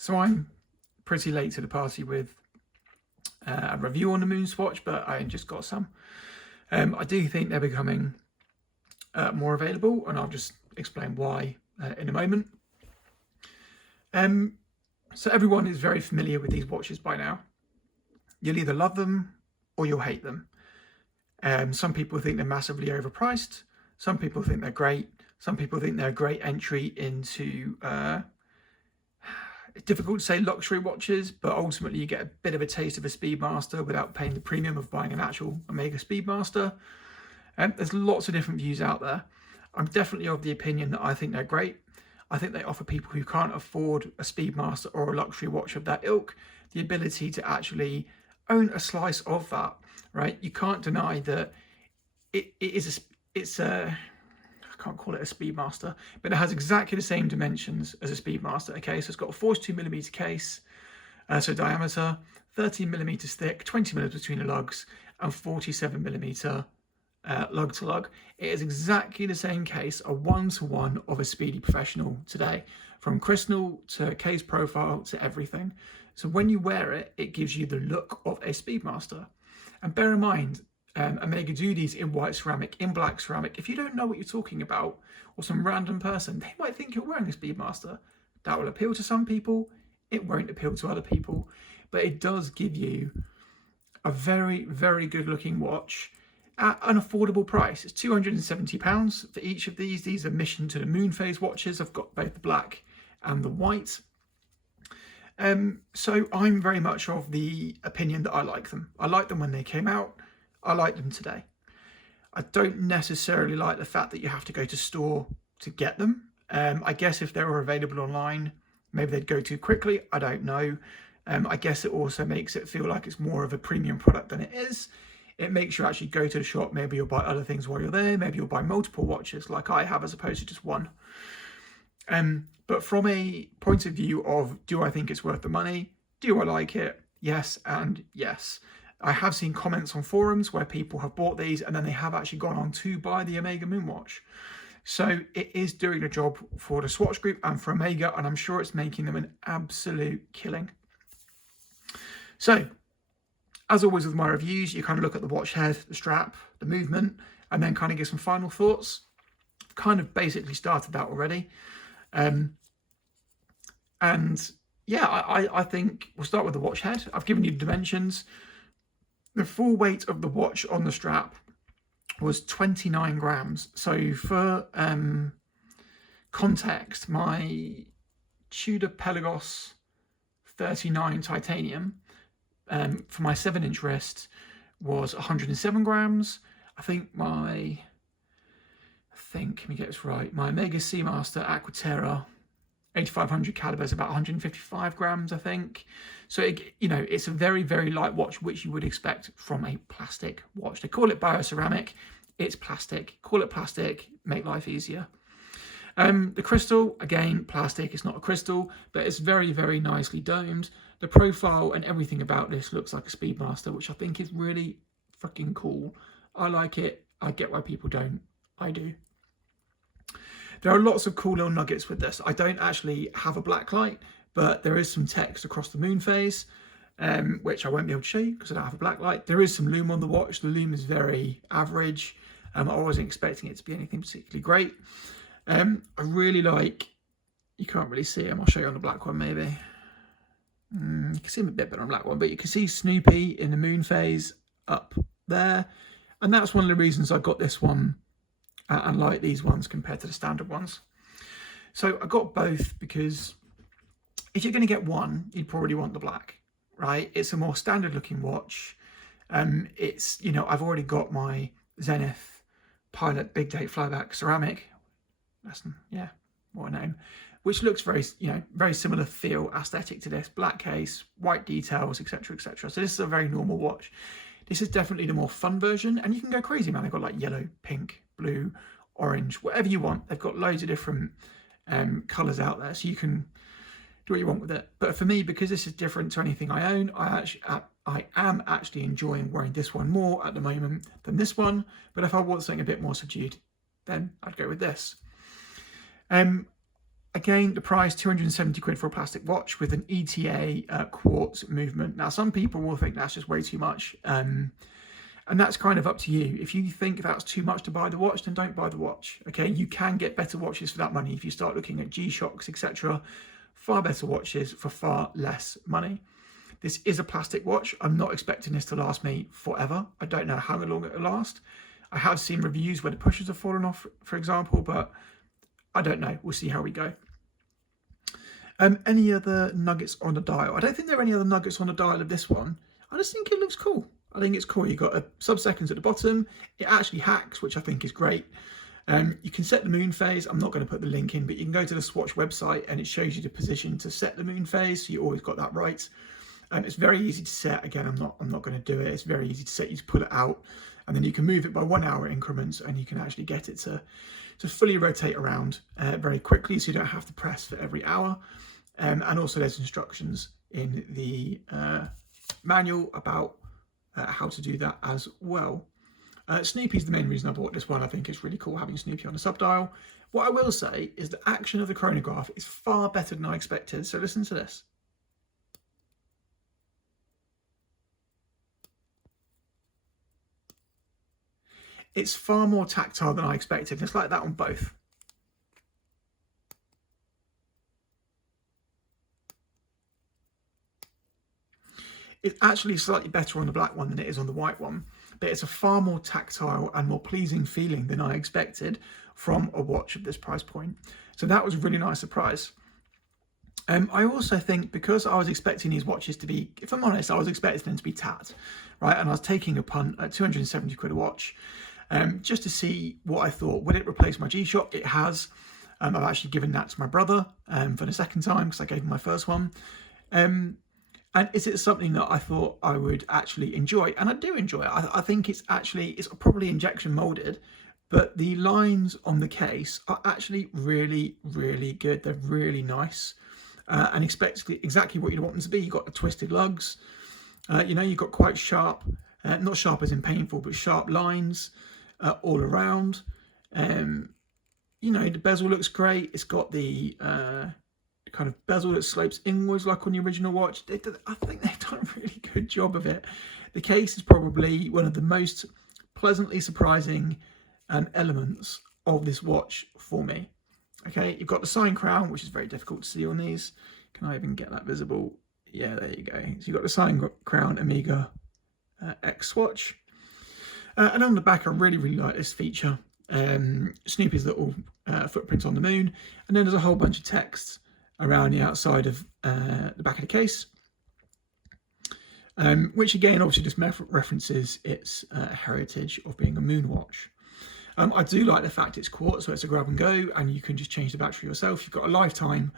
So I'm pretty late to the party with a review on the MoonSwatch, but I just got some. I do think they're becoming more available, and I'll just explain why in a moment. So everyone is very familiar with these watches by now. You'll either love them or you'll hate them. Some people think they're massively overpriced. Some people think they're great. Some people think they're a great entry into it's difficult to say luxury watches, but ultimately you get a bit of a taste of a Speedmaster without paying the premium of buying an actual Omega Speedmaster. There's lots of different views out there. I'm definitely of the opinion that I think they're great. I think they offer people who can't afford a Speedmaster or a luxury watch of that ilk the ability to actually own a slice of that, right? You can't deny that it's a I can't call it a Speedmaster, but it has exactly the same dimensions as a Speedmaster. Okay, so it's got a 42mm case, so diameter, 13mm thick, 20mm between the lugs, and 47mm lug to lug. It is exactly the same case, a one-to-one of a Speedy Professional today, from crystal to case profile to everything. So when you wear it, it gives you the look of a Speedmaster. And bear in mind, Omega do these in white ceramic, in black ceramic. If you don't know what you're talking about, or some random person, they might think you're wearing a Speedmaster. That will appeal to some people, it won't appeal to other people, but it does give you a very, very good looking watch at an affordable price. It's £270 for each of these. These are Mission to the Moonphase watches. I've got both the black and the white. So I'm very much of the opinion that I like them. I liked them when they came out. I like them today. I don't necessarily like the fact that you have to go to store to get them. I guess if they were available online, maybe they'd go too quickly. I don't know. I guess it also makes it feel like it's more of a premium product than it is. It makes you actually go to the shop. Maybe you'll buy other things while you're there. Maybe you'll buy multiple watches like I have as opposed to just one. But from a point of view of, do I think it's worth the money? Do I like it? Yes and yes. I have seen comments on forums where people have bought these and then they have actually gone on to buy the Omega Moonwatch. So it is doing a job for the Swatch group and for Omega, and I'm sure it's making them an absolute killing. So, as always with my reviews, you kind of look at the watch head, the strap, the movement, and then kind of give some final thoughts. I've kind of basically started that already. And yeah, I think we'll start with the watch head. I've given you the dimensions. The full weight of the watch on the strap was 29 grams. So for context, my Tudor Pelagos 39 titanium for my 7-inch wrist was 107 grams. I think let me get this right, my Omega Seamaster Aquaterra 8500 caliber is about 155 grams, I think. So it's a very, very light watch, which you would expect from a plastic watch. They call it bioceramic. It's plastic. Call it plastic, make life easier. The crystal, again, plastic. It's not a crystal, but it's very, very nicely domed. The profile and everything about this looks like a Speedmaster, which I think is really fucking cool. I like it. I get why people don't. I do. There are lots of cool little nuggets with this. I don't actually have a black light, but there is some text across the moonphase, which I won't be able to show you because I don't have a black light. There is some lume on the watch. The lume is very average. I wasn't expecting it to be anything particularly great. I really like, you can't really see him. I'll show you on the black one maybe. You can see him a bit better on the black one, but you can see Snoopy in the moonphase up there. And that's one of the reasons I got this one and like these ones compared to the standard ones. So I got both because if you're going to get one, you'd probably want the black, right? It's a more standard looking watch. It's, I've already got my Zenith Pilot Big Date Flyback ceramic. Yeah, what a name. Which looks very, very similar feel, aesthetic to this. Black case, white details, etc., etc. So this is a very normal watch. This is definitely the more fun version, and you can go crazy, man. They've got like yellow, pink, blue, orange, whatever you want. They've got loads of different colours out there, so you can do what you want with it. But for me, because this is different to anything I own, I am actually enjoying wearing this one more at the moment than this one. But if I want something a bit more subdued, then I'd go with this. Again, the price, 270 quid for a plastic watch with an ETA quartz movement. Now, some people will think that's just way too much. And that's kind of up to you. If you think that's too much to buy the watch, then don't buy the watch. Okay, you can get better watches for that money if you start looking at G-Shocks, etc. Far better watches for far less money. This is a plastic watch. I'm not expecting this to last me forever. I don't know how long it will last. I have seen reviews where the pushers have fallen off, for example, but I don't know. We'll see how we go. Any other nuggets on the dial? I don't think there are any other nuggets on the dial of this one. I just think it looks cool. I think it's cool. You've got a sub-seconds at the bottom. It actually hacks, which I think is great. You can set the moon phase. I'm not going to put the link in, but you can go to the Swatch website and it shows you the position to set the moon phase. So you always got that right. It's very easy to set. Again, I'm not going to do it. It's very easy to set. You just pull it out and then you can move it by 1 hour increments and you can actually get it to fully rotate around very quickly, so you don't have to press for every hour. And also there's instructions in the manual about how to do that as well. Snoopy's the main reason I bought this one. I think it's really cool having Snoopy on the subdial. What I will say is the action of the chronograph is far better than I expected, so listen to this. It's far more tactile than I expected. It's like that on both. It's actually slightly better on the black one than it is on the white one, but it's a far more tactile and more pleasing feeling than I expected from a watch at this price point. So that was a really nice surprise. I also think because I was expecting these watches to be, if I'm honest, I was expecting them to be tat, right? And I was taking a punt at 270 quid a watch. Just to see what I thought. Would it replace my G-Shock? It has. I've actually given that to my brother for the second time because I gave him my first one. And is it something that I thought I would actually enjoy? And I do enjoy it. I think it's probably injection molded, but the lines on the case are actually really, really good. They're really nice and exactly what you want them to be. You've got the twisted lugs. You've got quite sharp, not sharp as in painful, but sharp lines. All around. The bezel looks great. It's got the kind of bezel that slopes inwards like on the original watch. I think they've done a really good job of it. The case is probably one of the most pleasantly surprising elements of this watch for me. Okay, you've got the sign crown, which is very difficult to see on these. Can I even get that visible? Yeah, there you go. So you've got the sign crown Omega X Swatch. And on the back, I really, really like this feature. Snoopy's little footprint on the moon. And then there's a whole bunch of text around the outside of the back of the case. Which again, obviously just references its heritage of being a moon watch. I do like the fact it's quartz, so it's a grab and go, and you can just change the battery yourself. You've got a lifetime,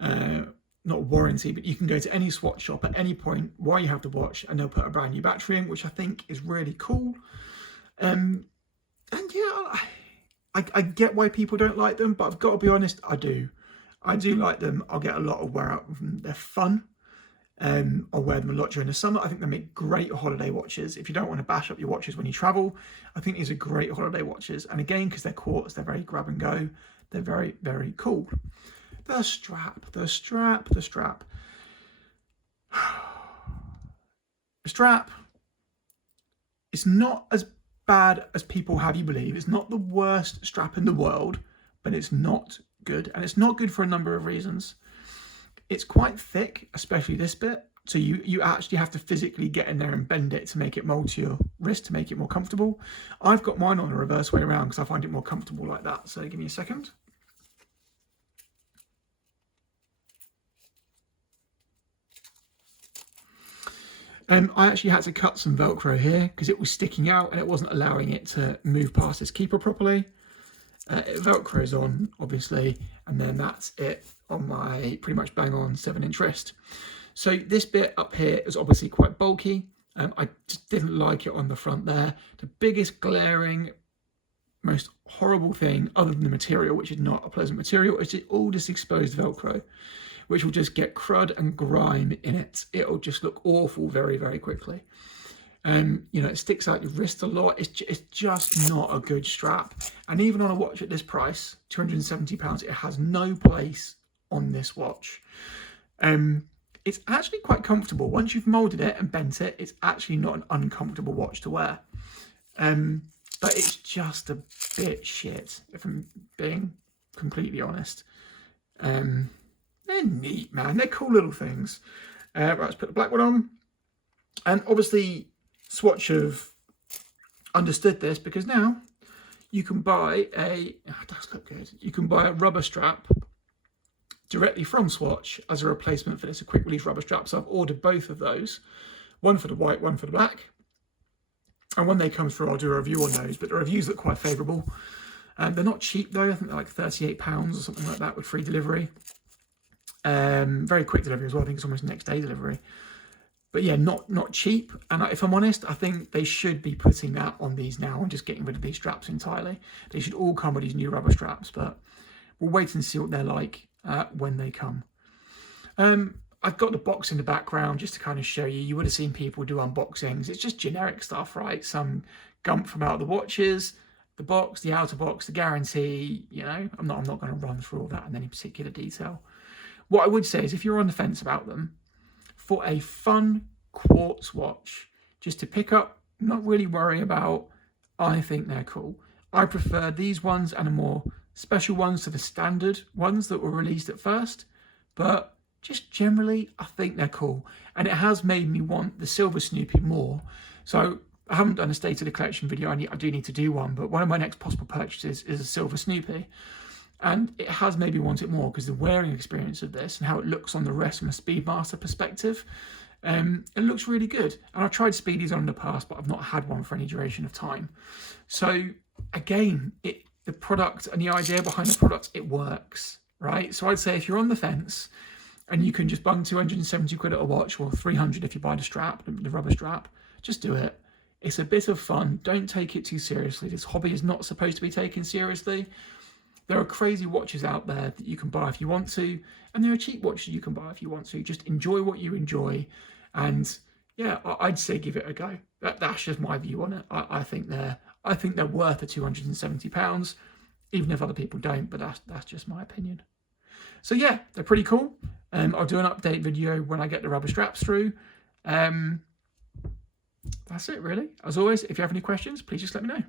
not a warranty, but you can go to any Swatch shop at any point while you have the watch and they'll put a brand new battery in, which I think is really cool. And yeah, I get why people don't like them, but I've got to be honest, I do like them. I'll get a lot of wear out of them. They're fun. I'll wear them a lot during the summer. I think they make great holiday watches. If you don't want to bash up your watches when you travel, I think these are great holiday watches. And again, because they're quartz, they're very grab and go. They're very, very cool. The strap. The strap. It's not as bad as people have you believe. It's not the worst strap in the world, but it's not good. And it's not good for a number of reasons. It's quite thick, especially this bit. So you actually have to physically get in there and bend it to make it mold to your wrist to make it more comfortable. I've got mine on the reverse way around because I find it more comfortable like that. So give me a second. I actually had to cut some Velcro here because it was sticking out and it wasn't allowing it to move past this keeper properly. It Velcros on, obviously, and then that's it on my pretty much bang on 7-inch wrist. So this bit up here is obviously quite bulky. I just didn't like it on the front there. The biggest glaring, most horrible thing, other than the material, which is not a pleasant material, is all this exposed Velcro, which will just get crud and grime in it. It'll just look awful very, very quickly. You know, it sticks out your wrist a lot. It's just not a good strap. And even on a watch at this price, £270, it has no place on this watch. It's actually quite comfortable. Once you've molded it and bent it, it's actually not an uncomfortable watch to wear. But it's just a bit shit, if I'm being completely honest. They're neat, man. They're cool little things. Right, let's put the black one on. And obviously, Swatch have understood this, because now you can buy a, oh, it does look good. You can buy a rubber strap directly from Swatch as a replacement for this, a quick release rubber strap. So I've ordered both of those, one for the white, one for the black. And when they come through, I'll do a review on those, but the reviews look quite favourable. They're not cheap though. I think they're like £38 or something like that with free delivery. Very quick delivery as well. I think it's almost next day delivery. But yeah, not cheap. And if I'm honest, I think they should be putting that on these now and just getting rid of these straps entirely. They should all come with these new rubber straps, but we'll wait and see what they're like when they come. I've got the box in the background just to kind of show you. You would have seen people do unboxings. It's just generic stuff, right? Some gump from out of the watches, the box, the outer box, the guarantee. You know, I'm not going to run through all that in any particular detail. What I would say is, if you're on the fence about them, for a fun quartz watch, just to pick up, not really worry about, I think they're cool. I prefer these ones and the more special ones to the standard ones that were released at first, but just generally, I think they're cool. And it has made me want the silver Snoopy more. So I haven't done a state of the collection video. I do need to do one, but one of my next possible purchases is a silver Snoopy. And it has made me want it more, because the wearing experience of this and how it looks on the wrist from a Speedmaster perspective, it looks really good. And I've tried Speedies on in the past, but I've not had one for any duration of time. So again, the product and the idea behind the product, it works, right? So I'd say if you're on the fence and you can just bung 270 quid at a watch, or 300 if you buy the strap, the rubber strap, just do it. It's a bit of fun. Don't take it too seriously. This hobby is not supposed to be taken seriously. There are crazy watches out there that you can buy if you want to, and there are cheap watches you can buy if you want to. Just enjoy what you enjoy, and yeah, I'd say give it a go. That's just my view on it. I think they're worth the £270, even if other people don't. But that's just my opinion. So yeah, they're pretty cool. I'll do an update video when I get the rubber straps through. That's it really. As always, if you have any questions, please just let me know.